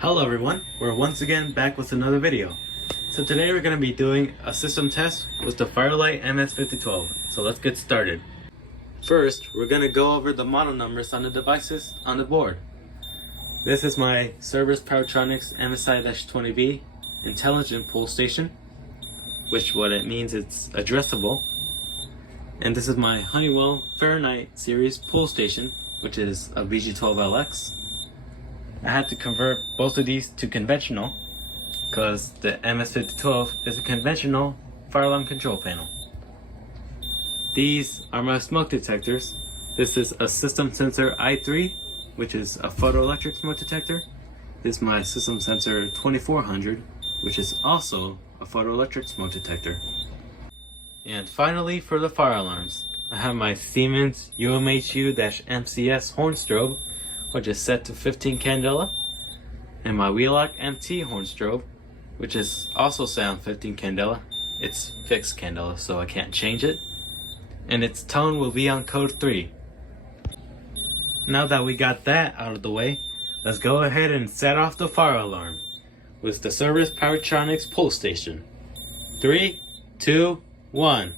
Hello everyone, we're once again back with another video. So today we're going to be doing a system test with the Firelite MS-5012. So let's get started. First, we're going to go over the model numbers on the devices on the board. This is my Cerberus Powertronics MSI-20B Intelligent Pull Station, which what it means it's addressable. And this is my Honeywell Fahrenheit series pull station, which is a VG12LX. I had to convert both of these to conventional because the MS-5012 is a conventional fire alarm control panel. These are my smoke detectors. This is a System Sensor i3, which is a photoelectric smoke detector. This is my System Sensor 2400, which is also a photoelectric smoke detector. And finally, for the fire alarms, I have my Siemens UMHU-MCS horn strobe, which is set to 15 candela, and my Wheelock MT horn strobe, which is also set on 15 candela. It's fixed candela, so I can't change it, and its tone will be on code 3. Now that we got that out of the way, let's go ahead and set off the fire alarm with the Cerberus Powertronics pull station. 3, 2, 1.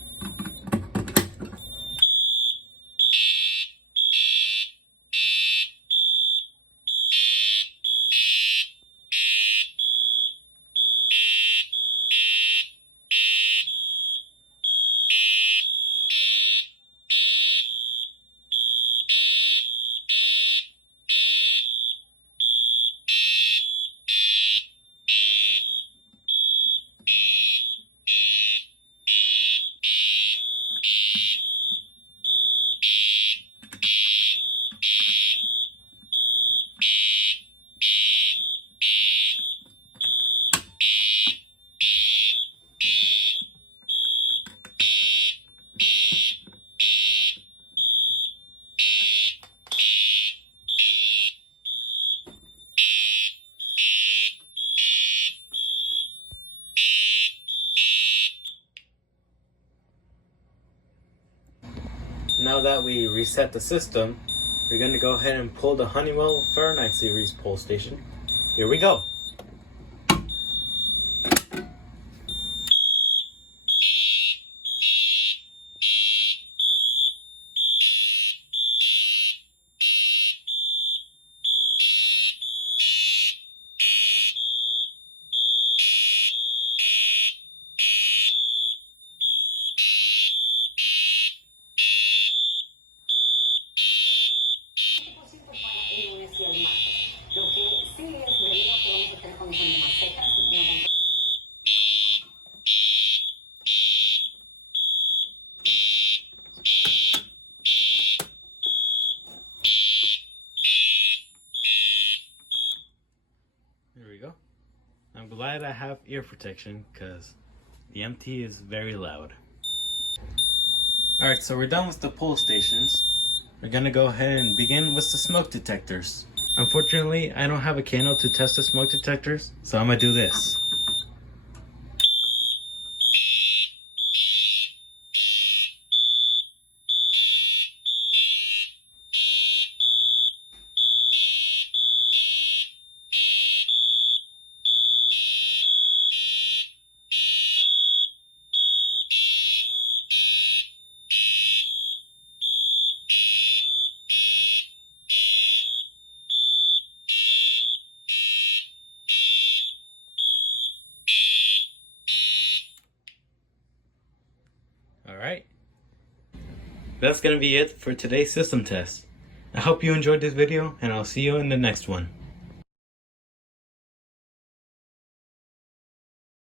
Now that we reset the system, we're going to go ahead and pull the Honeywell Fahrenheit series pull station. Here we go. There we go. I'm glad I have ear protection because the MT is very loud. Alright, so we're done with the pull stations. We're gonna go ahead and begin with the smoke detectors. Unfortunately, I don't have a candle to test the smoke detectors, so I'm gonna do this. Alright, that's going to be it for today's system test. I hope you enjoyed this video, and I'll see you in the next one.